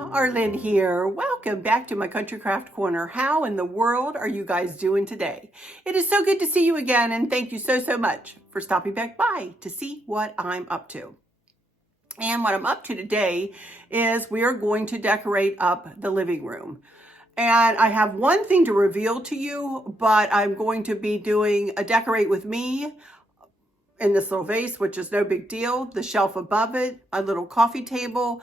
Arlynn here. Welcome back to my Country Craft Corner. How in the world are you guys doing today? It is so good to see you again, and thank you so much for stopping back by to see what I'm up to. And what I'm up to today is we are going to decorate up the living room. And I have one thing to reveal to you, but I'm going to be doing a decorate with me in this little vase, which is no big deal. The shelf above it, a little coffee table,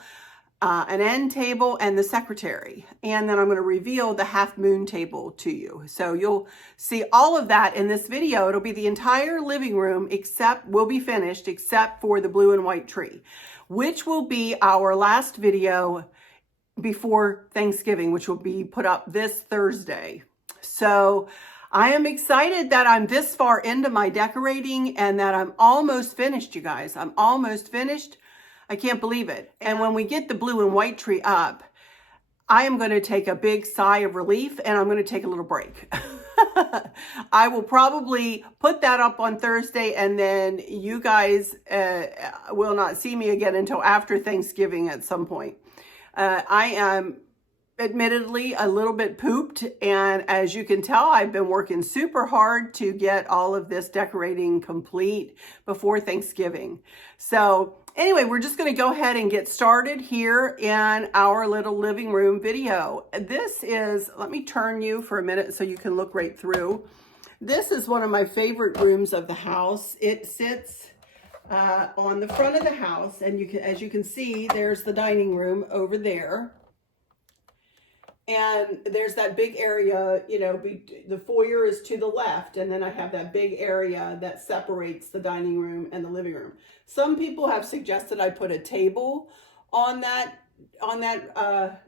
an end table, and the secretary. And then I'm going to reveal the half moon table to you. So you'll see all of that in this video. It'll be the entire living room will be finished except for the blue and white tree, which will be our last video before Thanksgiving, which will be put up this Thursday. So I am excited that I'm this far into my decorating and that I'm almost finished, you guys. I'm almost finished. I can't believe it. And when we get the blue and white tree up, I am going to take a big sigh of relief and I'm going to take a little break. I will probably put that up on Thursday, and then you guys will not see me again until after Thanksgiving at some point. I am admittedly a little bit pooped, and as you can tell, I've been working super hard to get all of this decorating complete before Thanksgiving. So anyway, we're just going to go ahead and get started here in our little living room video. This is, let me turn you for a minute so you can look right through. This is one of my favorite rooms of the house. It sits on the front of the house, and as you can see, there's the dining room over there. And there's that big area, you know, the foyer is to the left, and then I have that big area that separates the dining room and the living room. Some people have suggested I put a table on that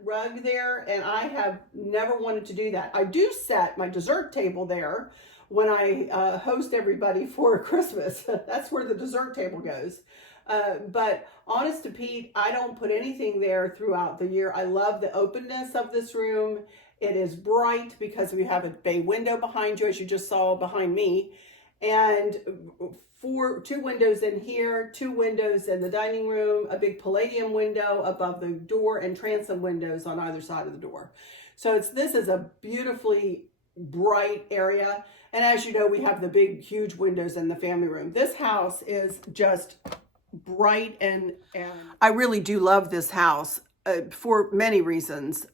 rug there, and I have never wanted to do that. I do set my dessert table there when I host everybody for Christmas. That's where the dessert table goes. But honest to Pete, I don't put anything there throughout the year. I love the openness of this room. It is bright because we have a bay window behind you, as you just saw behind me, and two windows in here, 2 windows in the dining room, a big palladium window above the door, and transom windows on either side of the door. So this is a beautifully bright area. And as you know, we have the big, huge windows in the family room. This house is just bright, and I really do love this house for many reasons.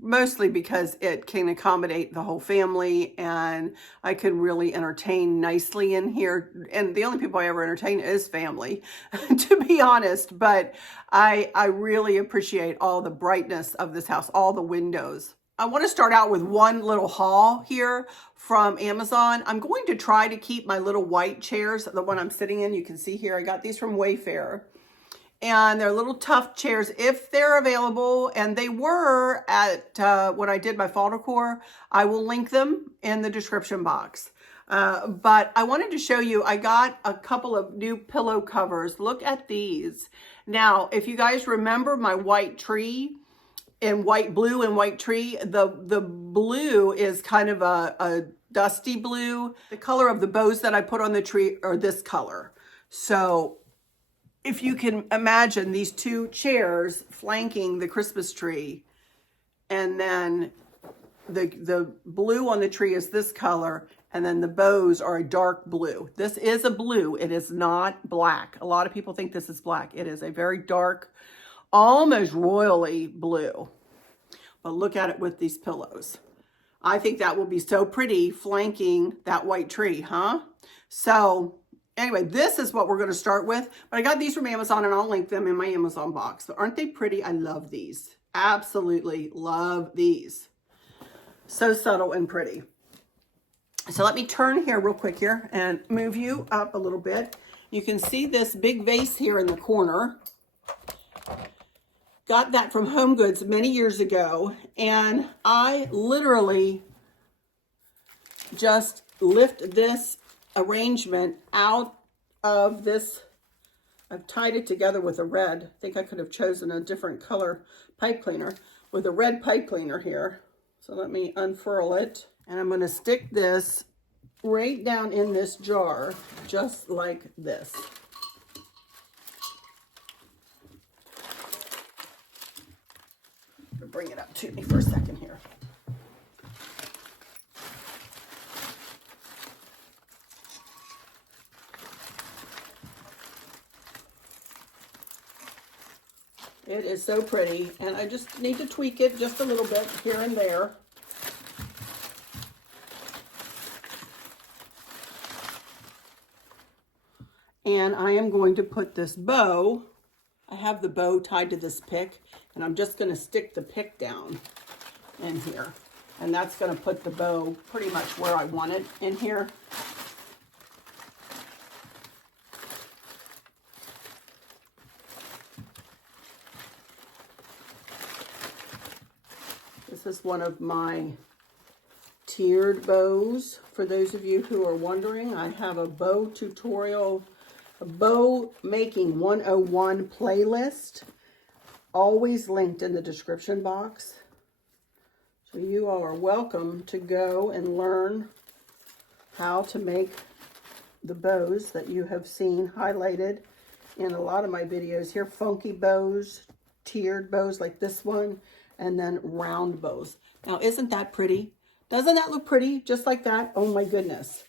Mostly because it can accommodate the whole family, and I can really entertain nicely in here. And the only people I ever entertain is family, to be honest. But I really appreciate all the brightness of this house, all the windows. I want to start out with one little haul here from Amazon. I'm going to try to keep my little white chairs, the one I'm sitting in. You can see here, I got these from Wayfair. And they're little tuft chairs if they're available. And they were at when I did my fall decor. I will link them in the description box. But I wanted to show you, I got a couple of new pillow covers. Look at these. Now, if you guys remember my white tree, in blue and white tree, the blue is kind of a dusty blue. The color of the bows that I put on the tree are this color. So if you can imagine these 2 chairs flanking the Christmas tree, and then the blue on the tree is this color, and then the bows are a dark blue. This is a blue. It is not black. A lot of people think this is black. It is a very dark, almost royally blue. But look at it with these pillows. I think that will be so pretty flanking that white tree, huh? So anyway, this is what we're going to start with. But I got these from Amazon, and I'll link them in my Amazon box. But aren't they pretty? I love these. Absolutely love these. So subtle and pretty. So let me turn here real quick here and move you up a little bit. You can see this big vase here in the corner. Got that from Home Goods many years ago, and I literally just lift this arrangement out of this. I've tied it together with a red. I think I could have chosen a different color pipe cleaner with a red pipe cleaner here. So let me unfurl it, and I'm going to stick this right down in this jar, just like this. bring it up to me for a second here. It is so pretty, and I just need to tweak it just a little bit here and there. And I am going to put this bow, I have the bow tied to this pick, and I'm just going to stick the pick down in here. And that's going to put the bow pretty much where I want it in here. This is one of my tiered bows. For those of you who are wondering, I have a bow tutorial, a bow making 101 playlist, always linked in the description box. So you all are welcome to go and learn how to make the bows that you have seen highlighted in a lot of my videos here. Funky bows, tiered bows like this one, and then round bows. Now, isn't that pretty? Doesn't that look pretty? Just like that? Oh my goodness.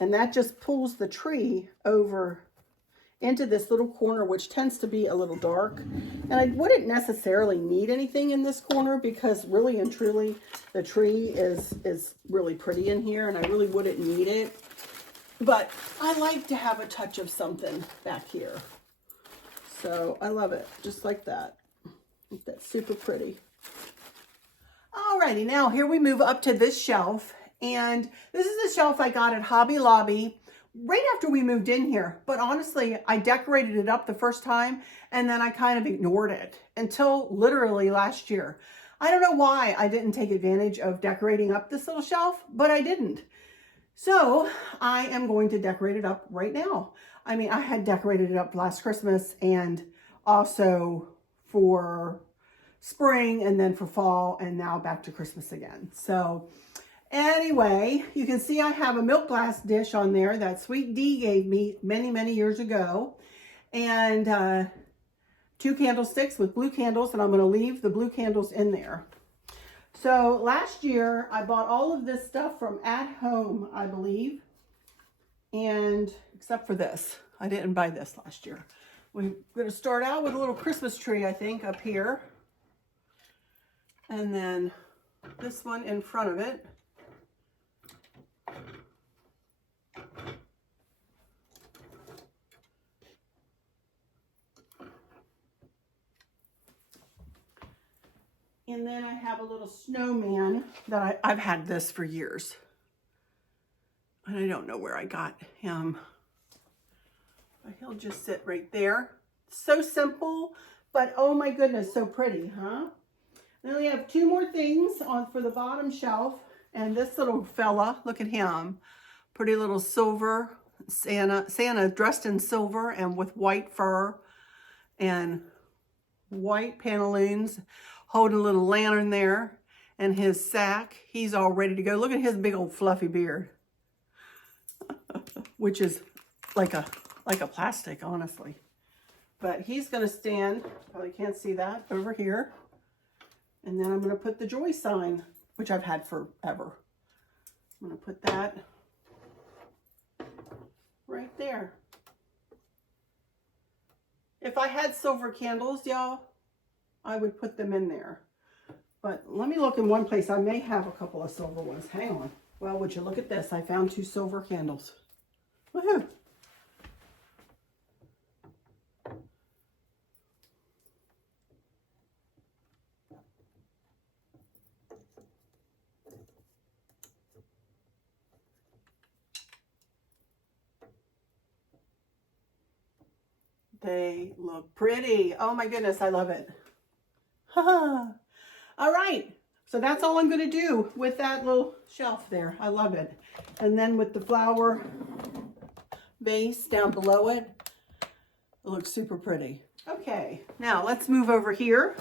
And that just pulls the tree over into this little corner, which tends to be a little dark. And I wouldn't necessarily need anything in this corner because really and truly, the tree is really pretty in here and I really wouldn't need it. But I like to have a touch of something back here. So I love it, just like that. That's super pretty. Alrighty, now here we move up to this shelf, and this is a shelf I got at Hobby Lobby right after we moved in here. But honestly, I decorated it up the first time, and then I kind of ignored it until literally last year. I don't know why I didn't take advantage of decorating up this little shelf, but I didn't. So I am going to decorate it up right now. I mean, I had decorated it up last Christmas and also for spring and then for fall and now back to Christmas again. So anyway, you can see I have a milk glass dish on there that Sweet D gave me many, many years ago. And 2 candlesticks with blue candles, and I'm going to leave the blue candles in there. So last year I bought all of this stuff from At Home, I believe. And except for this, I didn't buy this last year. We're going to start out with a little Christmas tree, I think, up here. And then this one in front of it. And then I have a little snowman that I've had this for years. And I don't know where I got him. But he'll just sit right there. So simple, but oh my goodness, so pretty, huh? Then we have 2 more things on for the bottom shelf. And this little fella, look at him. Pretty little silver Santa dressed in silver and with white fur and white pantaloons, holding a little lantern there, and his sack. He's all ready to go. Look at his big old fluffy beard, which is like a plastic, honestly. But he's going to stand, probably can't see that, over here. And then I'm going to put the joy sign, which I've had forever. I'm going to put that right there. If I had silver candles, y'all, I would put them in there. But let me look in one place. I may have a couple of silver ones. Hang on. Well, would you look at this? I found 2 silver candles. Woohoo! They look pretty. Oh my goodness, I love it. All right, so that's all I'm going to do with that little shelf there. I love it. And then with the flower vase down below it, it looks super pretty. Okay, now let's move over here.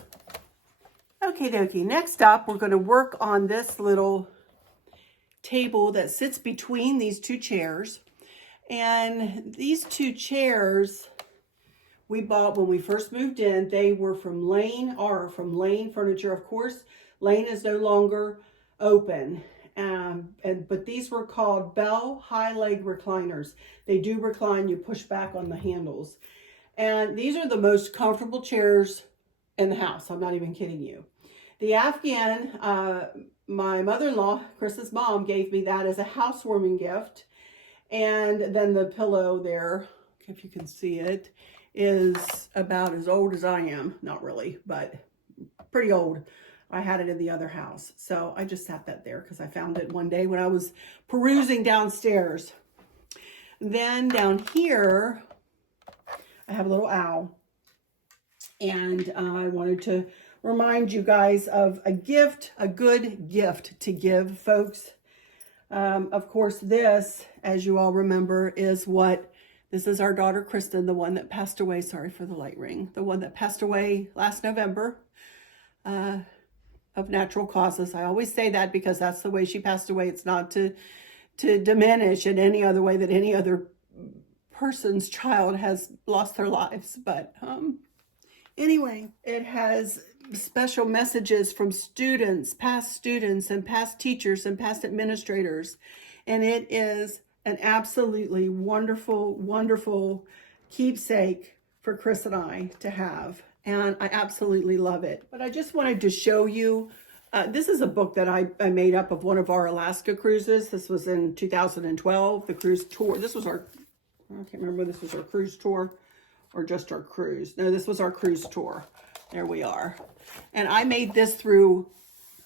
Okay, dokie. Next up, we're going to work on this little table that sits between these 2 chairs. And these 2 chairs we bought when we first moved in. They were from Lane Furniture. Of course, Lane is no longer open. But these were called Behr high leg recliners. They do recline, you push back on the handles. And these are the most comfortable chairs in the house. I'm not even kidding you. The Afghan, my mother-in-law, Chris's mom, gave me that as a housewarming gift. And then the pillow there, if you can see it, is about as old as I am. Not really, but pretty old. I had it in the other house. So I just sat that there because I found it one day when I was perusing downstairs. Then down here, I have a little owl. And I wanted to remind you guys of a gift, a good gift to give folks. Of course, this, as you all remember, this is our daughter, Kristen, the one that passed away. Sorry for the light ring. The one that passed away last November. Of natural causes. I always say that because that's the way she passed away. It's not to diminish in any other way that any other person's child has lost their lives. But anyway, it has special messages from students and past teachers and past administrators. And it is an absolutely wonderful, wonderful keepsake for Chris and I to have. And I absolutely love it. But I just wanted to show you, this is a book that I made up of one of our Alaska cruises. This was in 2012, the cruise tour. This was I can't remember if this was our cruise tour or just our cruise. No, this was our cruise tour. There we are. And I made this through,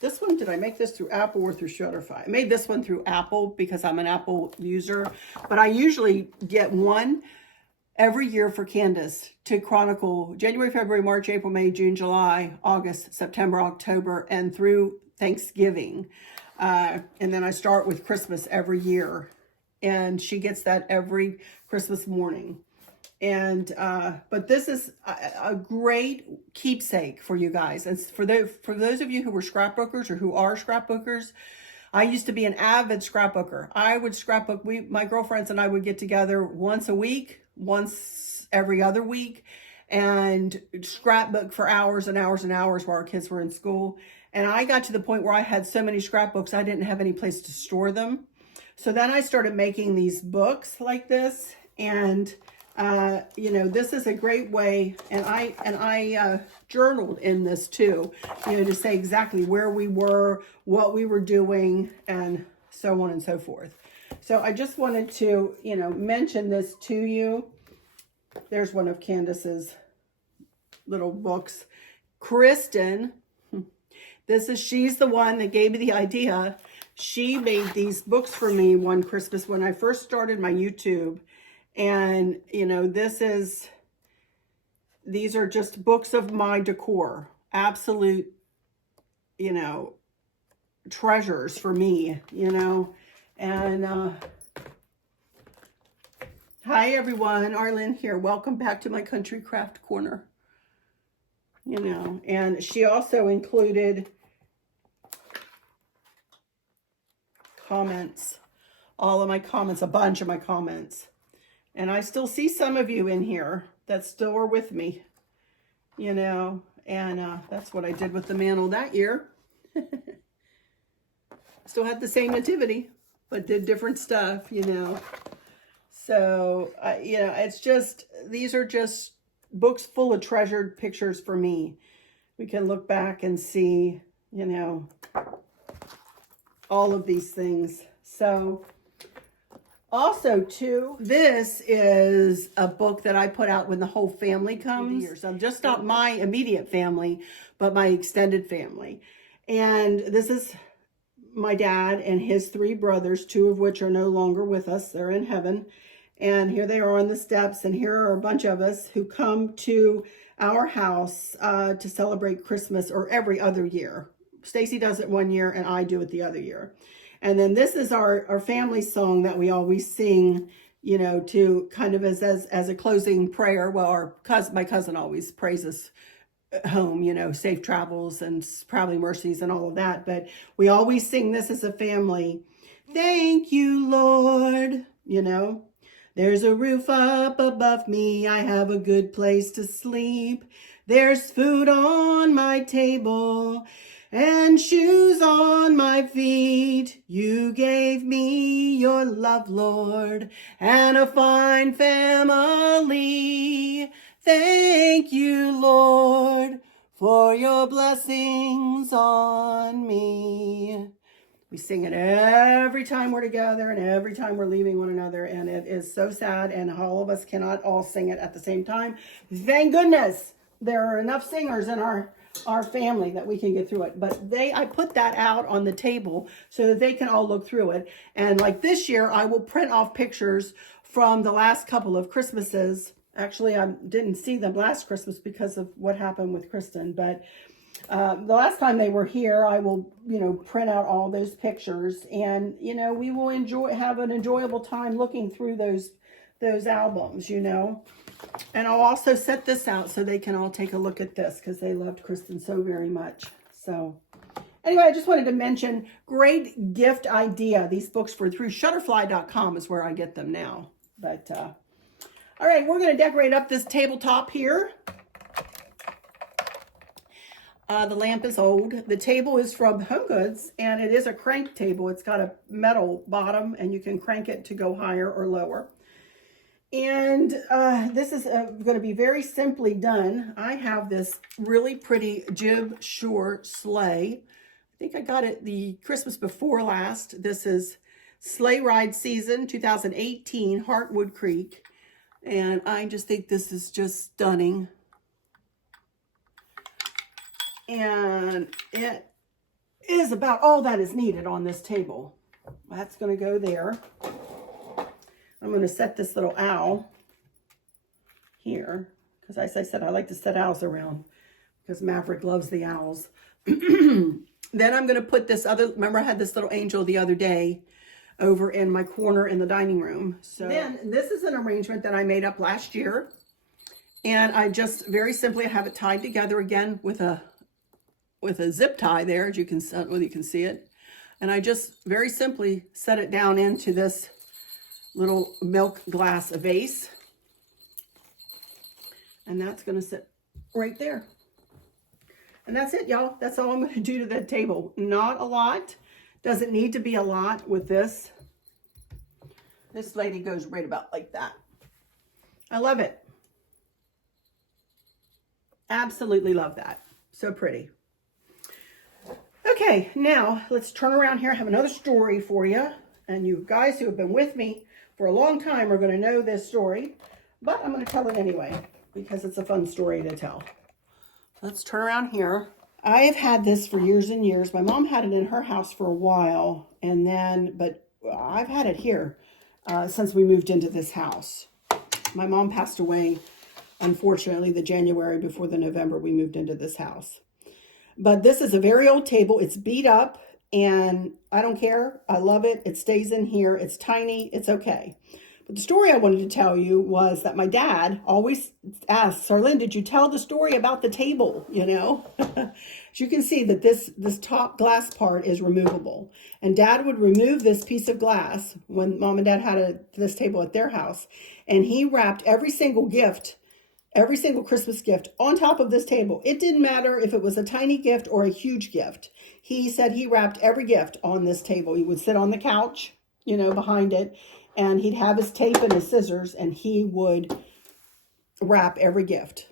did I make this through Apple or through Shutterfly? I made this one through Apple because I'm an Apple user. But I usually get one every year for Candace to chronicle January, February, March, April, May, June, July, August, September, October, and through Thanksgiving. And then I start with Christmas every year. And she gets that every Christmas morning. And but this is a great keepsake for you guys. And for those of you who were scrapbookers or who are scrapbookers, I used to be an avid scrapbooker. I would scrapbook. My girlfriends and I would get together once a week, once every other week, and scrapbook for hours and hours and hours while our kids were in school. And I got to the point where I had so many scrapbooks, I didn't have any place to store them. So then I started making these books like this. And, this is a great way. And I journaled in this too, to say exactly where we were, what we were doing, and so on and so forth. So I just wanted to, mention this to you. There's one of Candace's little books. Kristen, she's the one that gave me the idea. She made these books for me one Christmas when I first started my YouTube. And, these are just books of my decor. Absolute, treasures for me, And hi everyone, Arlynn here. Welcome back to my Country Craft Corner. And she also included comments, all of my comments, a bunch of my comments. And I still see some of you in here that still are with me, and that's what I did with the mantle that year. Still had the same nativity, but did different stuff, So, it's just, these are just books full of treasured pictures for me. We can look back and see, all of these things. So, also, too, this is a book that I put out when the whole family comes. So just not my immediate family, but my extended family. And this is my dad and his 3 brothers, 2 of which are no longer with us. They're in heaven. And here they are on the steps. And here are a bunch of us who come to our house to celebrate Christmas, or every other year. Stacy does it one year and I do it the other year. And then this is our family song that we always sing, to kind of as a closing prayer. Well, my cousin always prays us home, safe travels and traveling mercies and all of that. But we always sing this as a family. Thank you, Lord. There's a roof up above me, I have a good place to sleep. There's food on my table and shoes on my feet. You gave me your love, Lord, and a fine family. Thank you, Lord, for your blessings on me. We sing it every time we're together and every time we're leaving one another, and it is so sad, and all of us cannot all sing it at the same time. Thank goodness there are enough singers in our family that we can get through it. But I put that out on the table so that they can all look through it. And like this year, I will print off pictures from the last couple of Christmases. Actually, I didn't see them last Christmas because of what happened with Kristen, but the last time they were here, I will, print out all those pictures, and, we will have an enjoyable time looking through those albums, And I'll also set this out so they can all take a look at this because they loved Kristen so very much. So anyway, I just wanted to mention, great gift idea. These books were through Shutterfly.com is where I get them now. But, all right, we're going to decorate up this tabletop here. The lamp is old. The table is from Home Goods, and it is a crank table. It's got a metal bottom, and you can crank it to go higher or lower. And this is going to be very simply done. I have this really pretty Jib Shore sleigh. I think I got it the Christmas before last. This is Sleigh Ride Season 2018, Heartwood Creek. And I just think this is just stunning. And it is about all that is needed on this table. That's going to go there. I'm going to set this little owl here because, as I said, I like to set owls around because Maverick loves the owls. Then I'm going to put this remember I had this little angel the other day over in my corner in the dining room. So then this is an arrangement that I made up last year, and I just very simply have it tied together again with a zip tie there, as you can see it. And I just very simply set it down into this little milk glass vase. And that's going to sit right there. And that's it, y'all. That's all I'm going to do to the table. Not a lot. Doesn't need to be a lot with this. This lady goes right about like that. I love it. Absolutely love that. So pretty. Okay, now let's turn around here. I have another story for you. And you guys who have been with me for a long time are going to know this story. But I'm going to tell it anyway because it's a fun story to tell. Let's turn around here. I have had this for years and years. My mom had it in her house for a while. But I've had it here since we moved into this house. My mom passed away, unfortunately, the January before the November we moved into this house. But this is a very old table. It's beat up, and I don't care. I love it. It stays in here. It's tiny. It's okay. But the story I wanted to tell you was that my dad always asks, Arlynn, did you tell the story about the table? As you can see that this top glass part is removable. And Dad would remove this piece of glass when Mom and Dad had this table at their house. And he wrapped every single Christmas gift on top of this table. It didn't matter if it was a tiny gift or a huge gift. He said he wrapped every gift on this table. He would sit on the couch, behind it, and he'd have his tape and his scissors, and he would wrap every gift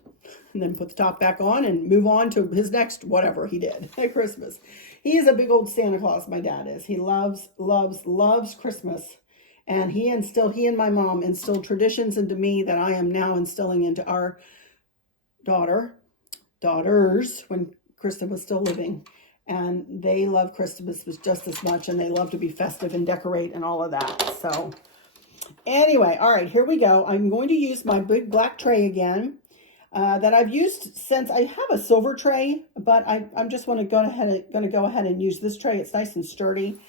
and then put the top back on and move on to his next whatever he did at Christmas. He is a big old Santa Claus, my dad is. He loves Christmas. And he and my mom instilled traditions into me that I am now instilling into our daughters when Kristen was still living. And they love Christmas just as much, and they love to be festive and decorate and all of that. So anyway, all right, here we go. I'm going to use my big black tray again that I've used since I have a silver tray, but I'm just going to go ahead and use this tray. It's nice and sturdy,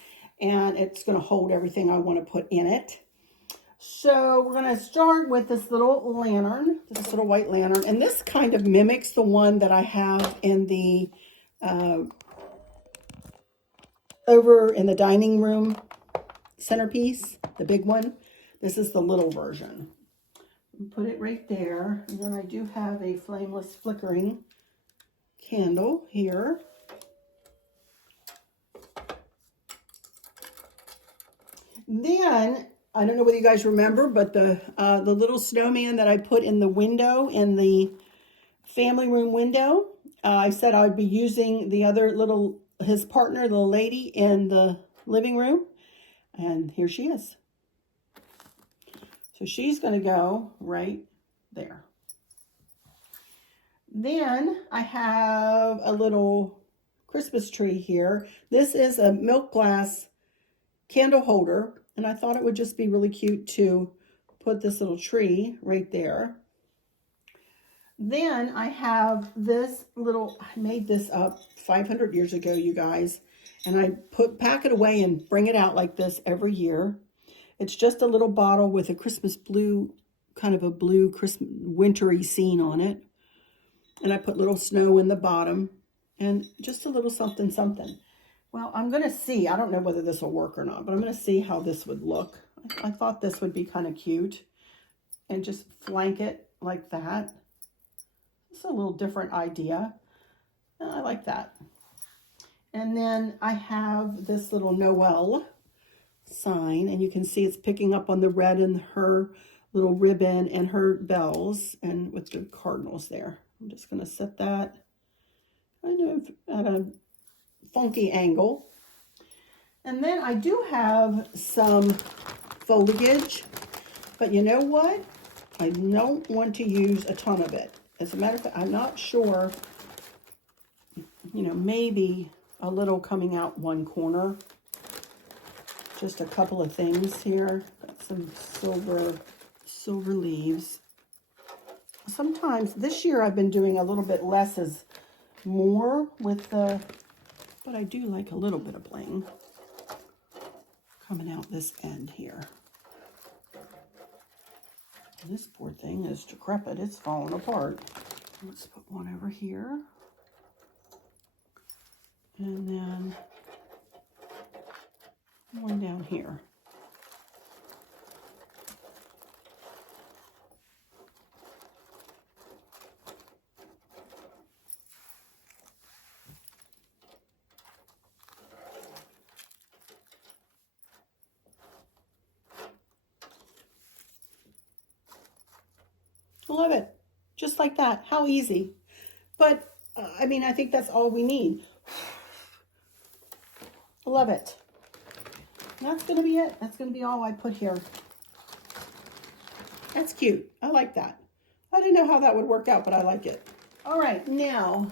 and it's going to hold everything I want to put in it. So we're going to start with this little lantern, this little white lantern, and this kind of mimics the one that I have in the over in the dining room centerpiece, the big one. This is the little version. Put it right there. And then I do have a flameless flickering candle here. Then, I don't know whether you guys remember, but the little snowman that I put in the window, in the family room window, I said I would be using the other little, his partner, the lady, in the living room. And here she is. So she's going to go right there. Then I have a little Christmas tree here. This is a milk glass candle holder, and I thought it would just be really cute to put this little tree right there. Then I have this little, I made this up 500 years ago, you guys, and I pack it away and bring it out like this every year. It's just a little bottle with a Christmas blue, kind of a blue Christmas wintry scene on it. And I put little snow in the bottom and just a little something, something. Well, I'm going to see. I don't know whether this will work or not, but I'm going to see how this would look. I thought this would be kind of cute. And just flank it like that. It's a little different idea. And I like that. And then I have this little Noel sign, and you can see it's picking up on the red and her little ribbon and her bells, and with the cardinals there. I'm just going to set that kind of at a funky angle. And then I do have some foliage, but you know what? I don't want to use a ton of it. As a matter of fact, I'm not sure, you know, maybe a little coming out one corner. Just a couple of things here. Got some silver leaves. Sometimes, this year I've been doing a little bit less is more with the, but I do like a little bit of bling coming out this end here. And this poor thing is decrepit. It's falling apart. Let's put one over here. And then one down here. I love it. Just like that. How easy. But, I mean, I think that's all we need. I love it. And that's going to be it. That's going to be all I put here. That's cute. I like that. I didn't know how that would work out, but I like it. All right, now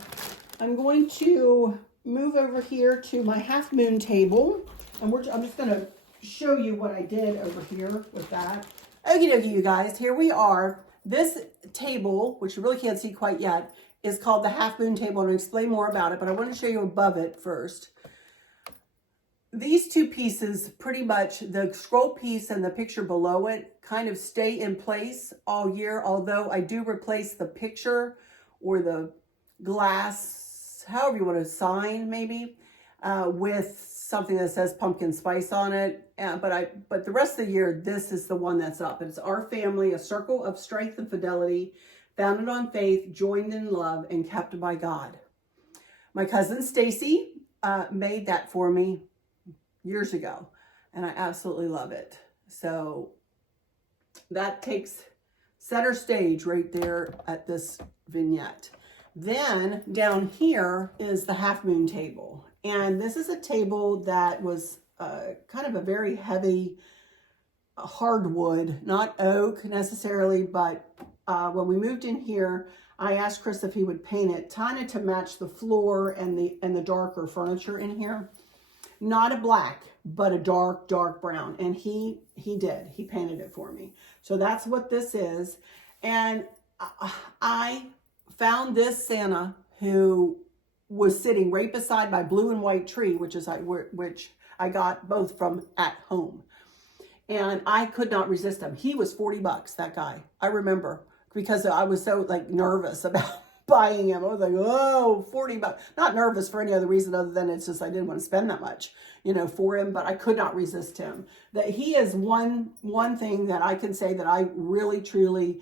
I'm going to move over here to my half moon table. And I'm just going to show you what I did over here with that. Okie dokie, you guys. Here we are. This table, which you really can't see quite yet, is called the half moon table. And I'll explain more about it, but I want to show you above it first. These two pieces, pretty much the scroll piece and the picture below it, kind of stay in place all year, although I do replace the picture or the glass, however you want to sign maybe, with something that says pumpkin spice on it. But the rest of the year, this is the one that's up. It's Our Family, a circle of strength and fidelity, founded on faith, joined in love, and kept by God. My cousin Stacy made that for me years ago, and I absolutely love it. So that takes center stage right there at this vignette. Then down here is the half moon table, and this is a table that was kind of a very heavy hardwood, not oak necessarily, but when we moved in here, I asked Chris if he would paint it kind of to match the floor and the darker furniture in here. Not a black, but a dark brown. And he did. He painted it for me. So that's what this is. And I found this Santa who was sitting right beside my blue and white tree, which I got both from at home. And I could not resist him. He was $40, that guy. I remember, because I was so like nervous about buying him. I was like, oh, 40 bucks. Not nervous for any other reason other than it's just I didn't want to spend that much, you know, for him, but I could not resist him. That he is one thing that I can say that I really, truly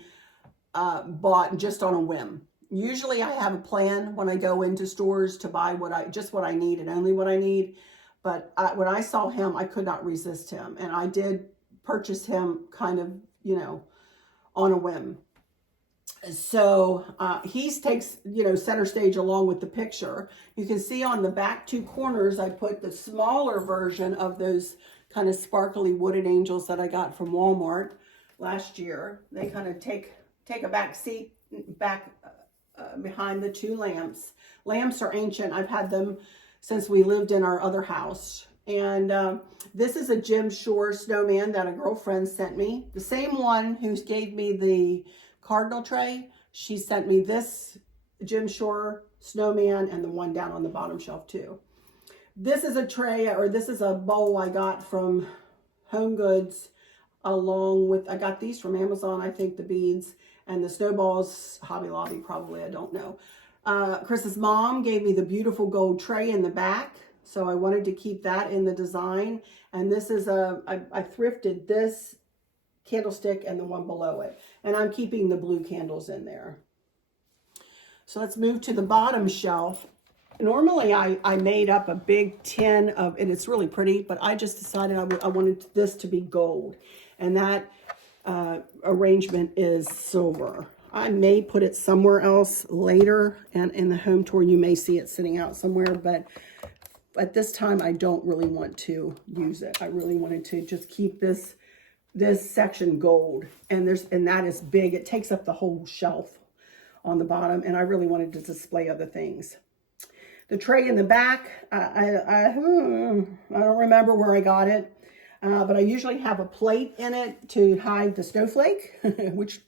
bought just on a whim. Usually I have a plan when I go into stores to buy what I need and only what I need. But when I saw him, I could not resist him. And I did purchase him kind of, you know, on a whim. So he takes, you know, center stage along with the picture. You can see on the back two corners, I put the smaller version of those kind of sparkly wooden angels that I got from Walmart last year. They kind of take a back seat behind the two lamps. Lamps are ancient. I've had them since we lived in our other house. And this is a Jim Shore snowman that a girlfriend sent me. The same one who gave me the cardinal tray, she sent me this Jim Shore snowman and the one down on the bottom shelf too. This is a tray, or this is a bowl I got from Home Goods, along with, I got these from Amazon, I think, the beads, and the snowballs, Hobby Lobby probably, I don't know. Chris's mom gave me the beautiful gold tray in the back, so I wanted to keep that in the design. And this is I thrifted this candlestick and the one below it, and I'm keeping the blue candles in there. So let's move to the bottom shelf. Normally I made up a big tin of, and it's really pretty, but I just decided I wanted this to be gold, and that arrangement is silver. I may put it somewhere else later, and in the home tour you may see it sitting out somewhere, but at this time I don't really want to use it. I really wanted to just keep this section gold, and that is big. It takes up the whole shelf on the bottom, and I really wanted to display other things. The tray in the back, I don't remember where I got it, but I usually have a plate in it to hide the snowflake,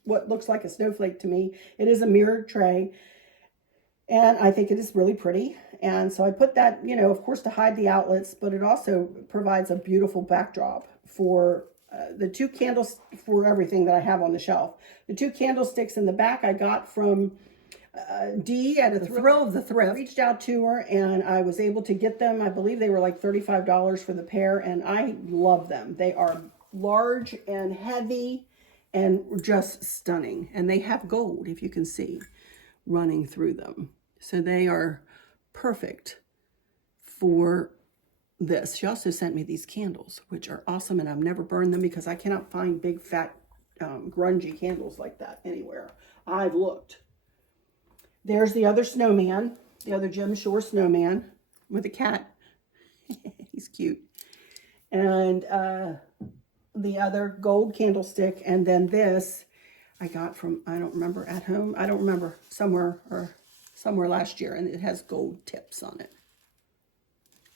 what looks like a snowflake to me. It is a mirrored tray, and I think it is really pretty. And so I put that, you know, of course, to hide the outlets, but it also provides a beautiful backdrop for the two candles, for everything that I have on the shelf. The two candlesticks in the back I got from Dee at a Thrill of the Thrift. I reached out to her and I was able to get them. I believe they were like $35 for the pair, and I love them. They are large and heavy and just stunning. And they have gold, if you can see, running through them. So they are perfect for this. She also sent me these candles, which are awesome, and I've never burned them because I cannot find big, fat, grungy candles like that anywhere. I've looked. There's the other snowman, the other Jim Shore snowman with a cat. He's cute. And the other gold candlestick, and then this I got from, I don't remember, at home. I don't remember, somewhere last year, and it has gold tips on it.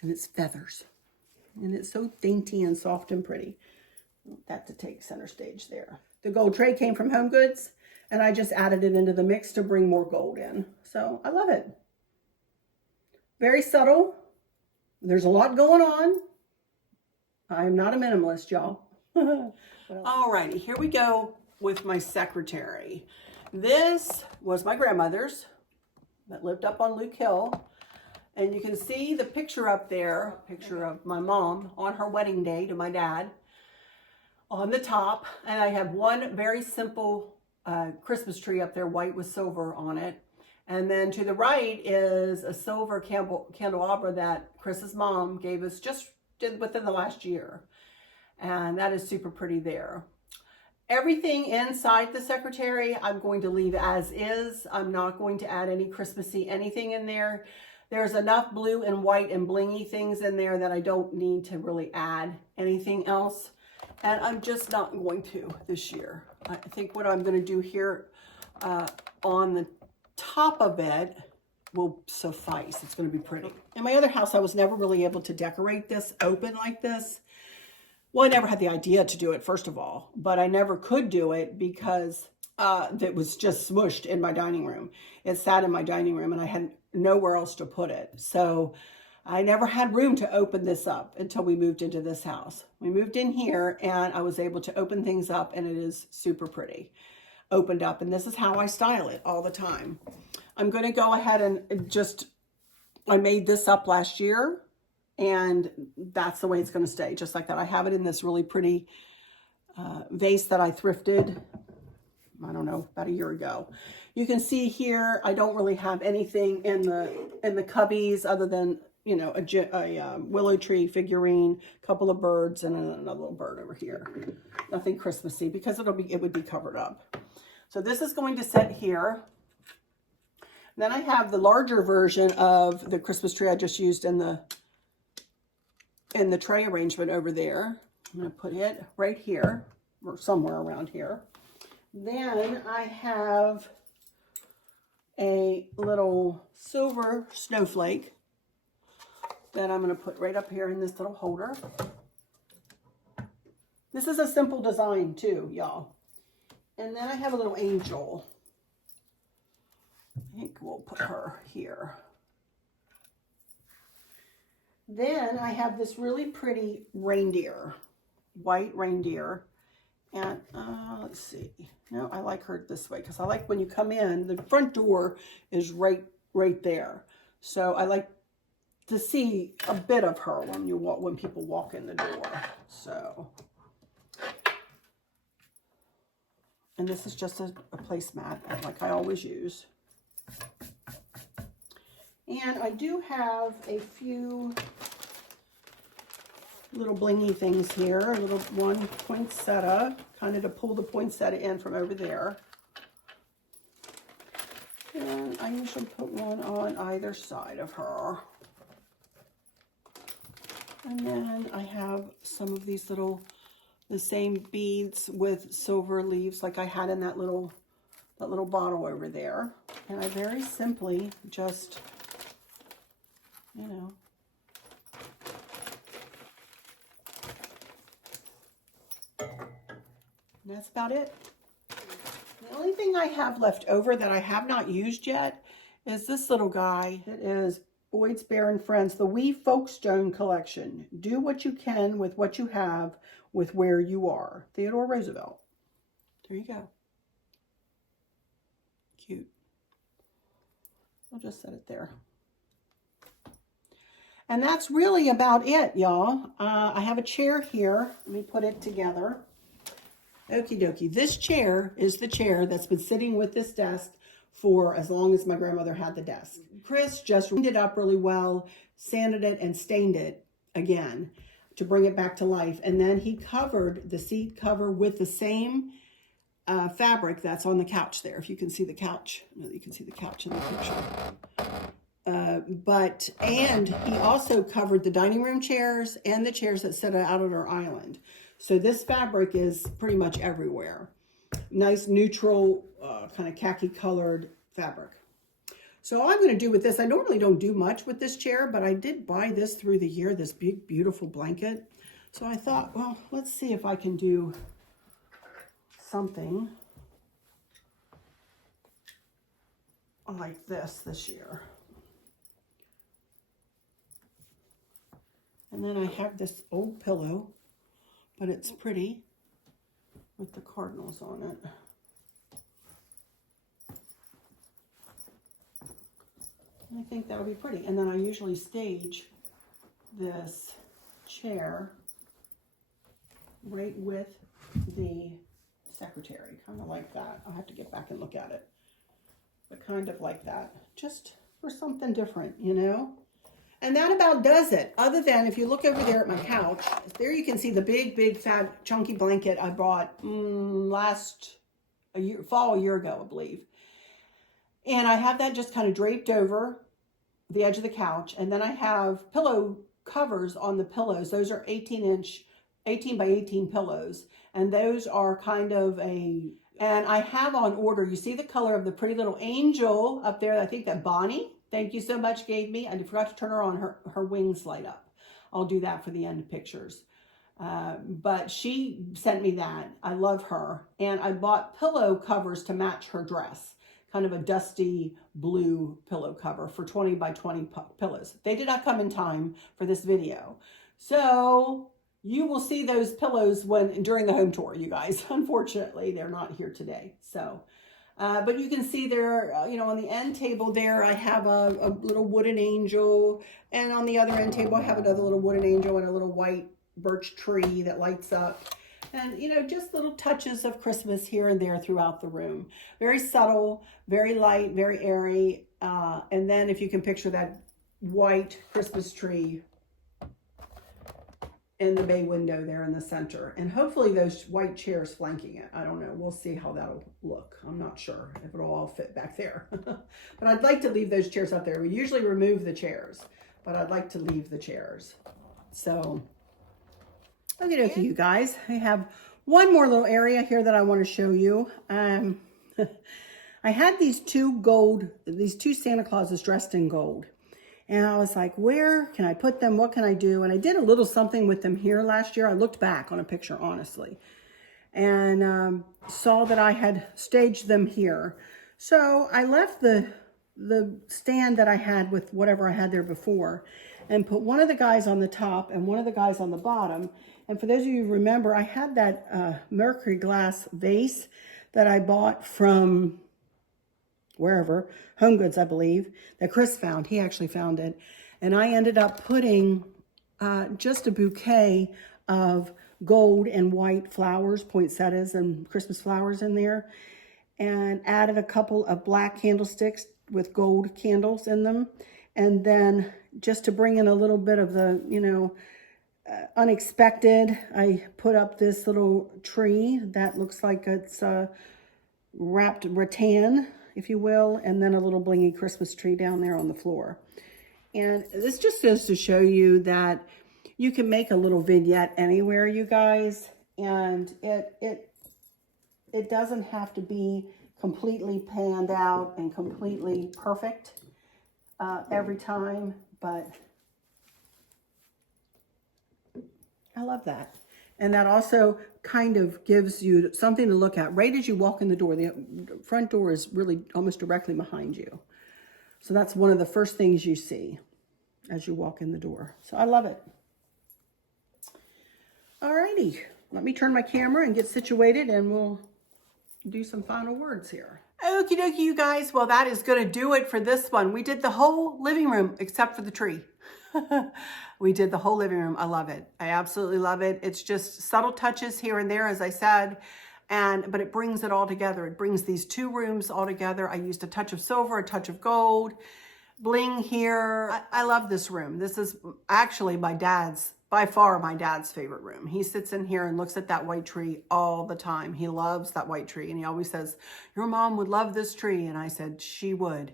And it's feathers. And it's so dainty and soft and pretty. That to take center stage there. The gold tray came from Home Goods, and I just added it into the mix to bring more gold in. So I love it. Very subtle. There's a lot going on. I'm not a minimalist, y'all. Alrighty, here we go with my secretary. This was my grandmother's that lived up on Luke Hill. And you can see the picture up there, picture of my mom on her wedding day to my dad on the top. And I have one very simple Christmas tree up there, white with silver on it. And then to the right is a silver candelabra that Chris's mom gave us just within the last year. And that is super pretty there. Everything inside the secretary, I'm going to leave as is. I'm not going to add any Christmassy anything in there. There's enough blue and white and blingy things in there that I don't need to really add anything else. And I'm just not going to this year. I think what I'm going to do here on the top of it will suffice. It's going to be pretty. In my other house, I was never really able to decorate this open like this. Well, I never had the idea to do it, first of all, but I never could do it because it was just smushed in my dining room. It sat in my dining room and I had nowhere else to put it. So I never had room to open this up until we moved into this house. We moved in here and I was able to open things up, and it is super pretty opened up. And this is how I style it all the time. I'm going to go ahead and just, I made this up last year, and that's the way it's going to stay, just like that. I have it in this really pretty vase that I thrifted, I don't know, about a year ago. You can see here, I don't really have anything in the cubbies other than, you know, a willow tree figurine, a couple of birds, and another little bird over here. Nothing Christmassy because it would be covered up. So this is going to sit here. Then I have the larger version of the Christmas tree I just used in the tray arrangement over there. I'm going to put it right here or somewhere around here. Then I have a little silver snowflake that I'm going to put right up here in this little holder. This is a simple design too, y'all. And then I have a little angel. I think we'll put her here. Then I have this really pretty reindeer, white reindeer. And let's see. No, I like her this way because I like when you come in, the front door is right there. So I like to see a bit of her when people walk in the door. So, and this is just a placemat like I always use. And I do have a few little blingy things here, a little one poinsettia, kind of to pull the poinsettia in from over there. And I usually put one on either side of her. And then I have some of these the same beads with silver leaves like I had in that little bottle over there. And I very simply just, you know, and that's about it. The only thing I have left over that I have not used yet is this little guy. It is Boyd's Behr and Friends, the Wee Folkestone collection. Do what you can with what you have with where you are. Theodore Roosevelt. There you go. Cute. I'll just set it there. And that's really about it, y'all. I have a chair here. Let me put it together. Okie dokie. This chair is the chair that's been sitting with this desk for as long as my grandmother had the desk. Chris just cleaned it up really well, sanded it and stained it again to bring it back to life. And then he covered the seat cover with the same fabric that's on the couch there. If you can see the couch. You can see the couch in the picture. And he also covered the dining room chairs and the chairs that sit out on our island. So this fabric is pretty much everywhere. Nice neutral, kind of khaki colored fabric. So all I'm going to do with this, I normally don't do much with this chair, but I did buy this through the year, this big, beautiful blanket. So I thought, well, let's see if I can do something like this year. And then I have this old pillow, but it's pretty with the cardinals on it. And I think that'll be pretty. And then I usually stage this chair right with the secretary, kind of like that. I'll have to get back and look at it. But kind of like that, just for something different, you know? And that about does it. Other than if you look over there at my couch, there you can see the big, fat, chunky blanket I bought fall a year ago, I believe. And I have that just kind of draped over the edge of the couch. And then I have pillow covers on the pillows. Those are 18 by 18 pillows. And those are kind of and I have on order, you see the color of the pretty little angel up there, I think that Bonnie, thank you so much, gave me. I forgot to turn her on, her wings light up. I'll do that for the end pictures. But she sent me that. I love her. And I bought pillow covers to match her dress. Kind of a dusty blue pillow cover for 20 by 20 pillows. They did not come in time for this video. So you will see those pillows during the home tour, you guys. Unfortunately, they're not here today. So But you can see there, you know, on the end table there, I have a little wooden angel. And on the other end table, I have another little wooden angel and a little white birch tree that lights up. And, you know, just little touches of Christmas here and there throughout the room. Very subtle, very light, very airy. And then if you can picture that white Christmas tree in the bay window there in the center, and hopefully those white chairs flanking it. I don't know, we'll see how that'll look. I'm not sure if it'll all fit back there. But I'd like to leave those chairs up there. We usually remove the chairs, but I'd like to leave the chairs. So okay, you guys, I have one more little area here that I want to show you. I had these two Santa Clauses dressed in gold. And I was like, where can I put them? What can I do? And I did a little something with them here last year. I looked back on a picture, honestly, and saw that I had staged them here. So I left the stand that I had with whatever I had there before and put one of the guys on the top and one of the guys on the bottom. And for those of you who remember, I had that mercury glass vase that I bought from wherever, Home Goods, I believe, that Chris found. He actually found it. And I ended up putting just a bouquet of gold and white flowers, poinsettias and Christmas flowers in there, and added a couple of black candlesticks with gold candles in them. And then just to bring in a little bit of the, you know, unexpected, I put up this little tree that looks like it's wrapped rattan, if you will, and then a little blingy Christmas tree down there on the floor. And this just goes to show you that you can make a little vignette anywhere, you guys, and it doesn't have to be completely panned out and completely perfect every time, but I love that. And that also kind of gives you something to look at right as you walk in the door. The front door is really almost directly behind you. So that's one of the first things you see as you walk in the door. So I love it. Alrighty, let me turn my camera and get situated and we'll do some final words here. Okie dokie, you guys. Well, that is going to do it for this one. We did the whole living room except for the tree. We did the whole living room. I love it. I absolutely love it. It's just subtle touches here and there, as I said, but it brings it all together. It brings these two rooms all together. I used a touch of silver, a touch of gold, bling here. I love this room. This is actually by far my dad's favorite room. He sits in here and looks at that white tree all the time. He loves that white tree. And he always says, your mom would love this tree. And I said, she would.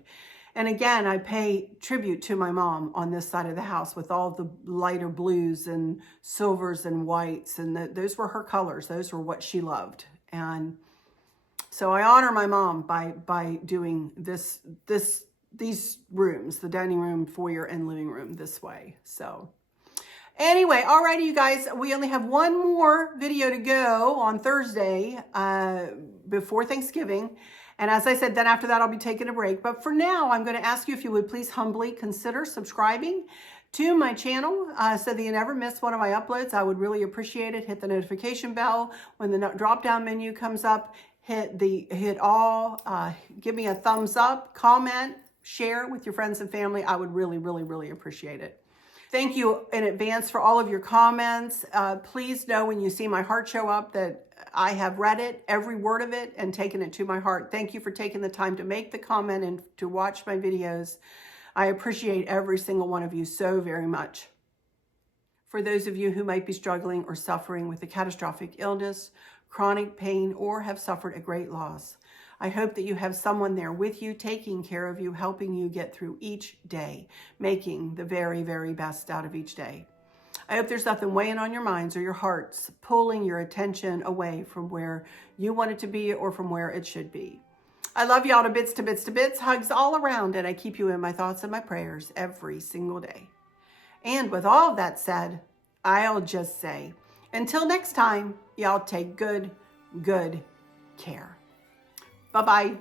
And again, I pay tribute to my mom on this side of the house with all the lighter blues and silvers and whites. And those were her colors. Those were what she loved. And so I honor my mom by doing these rooms, the dining room, foyer, and living room this way. So anyway, alrighty, you guys, we only have one more video to go on Thursday before Thanksgiving. And as I said, then after that, I'll be taking a break. But for now, I'm going to ask you if you would please humbly consider subscribing to my channel so that you never miss one of my uploads. I would really appreciate it. Hit the notification bell. When the drop-down menu comes up, hit all, give me a thumbs up, comment, share with your friends and family. I would really, really, really appreciate it. Thank you in advance for all of your comments. Please know when you see my heart show up that I have read it, every word of it, and taken it to my heart. Thank you for taking the time to make the comment and to watch my videos. I appreciate every single one of you so very much. For those of you who might be struggling or suffering with a catastrophic illness, chronic pain, or have suffered a great loss, I hope that you have someone there with you, taking care of you, helping you get through each day, making the very, very best out of each day. I hope there's nothing weighing on your minds or your hearts, pulling your attention away from where you want it to be or from where it should be. I love y'all to bits, to bits, to bits, hugs all around, and I keep you in my thoughts and my prayers every single day. And with all of that said, I'll just say, until next time, y'all take good care. Bye-bye.